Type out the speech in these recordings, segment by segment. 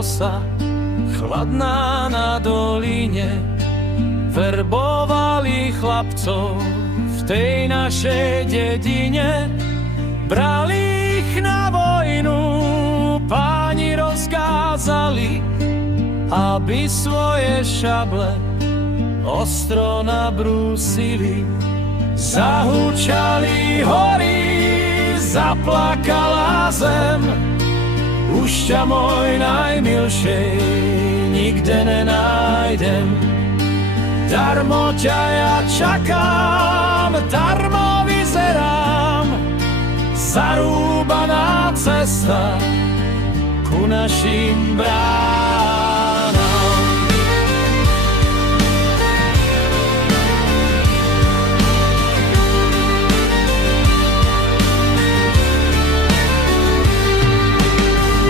rosa, chladná na doline. Verbovali chlapcov v tej našej dedine. Brali ich na vojnu, páni rozkázali, aby svoje šable ostro nabrúsili. Zahučali hory, zaplakala zem. Už ťa môj najmilšej nikde nenájdem. Darmo ťa ja čakám, darmo vyzerám. Zarúbaná cesta ku našim bránam.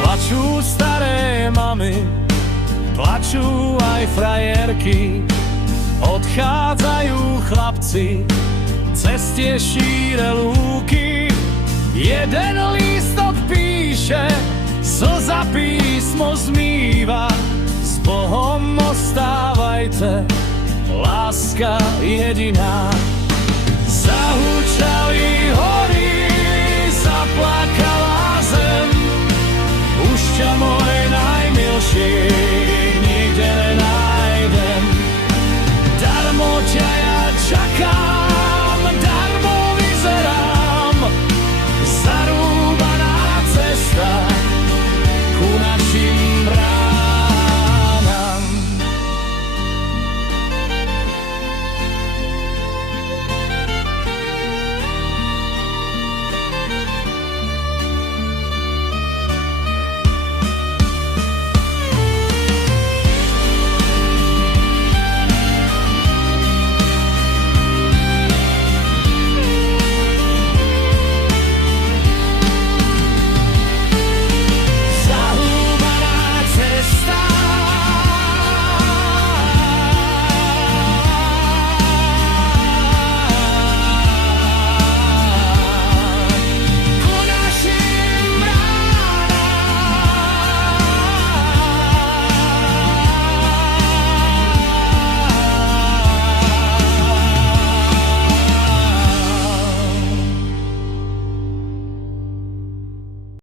Plačú staré mamy, plačú aj frajerky. Odchádzajú chlapci cez tie šíre lúky. Jeden lístok píše, slza písmo zmýva. S Bohom ostávajte, láska jediná. Zahučali hory, zaplakala zem. Už ťa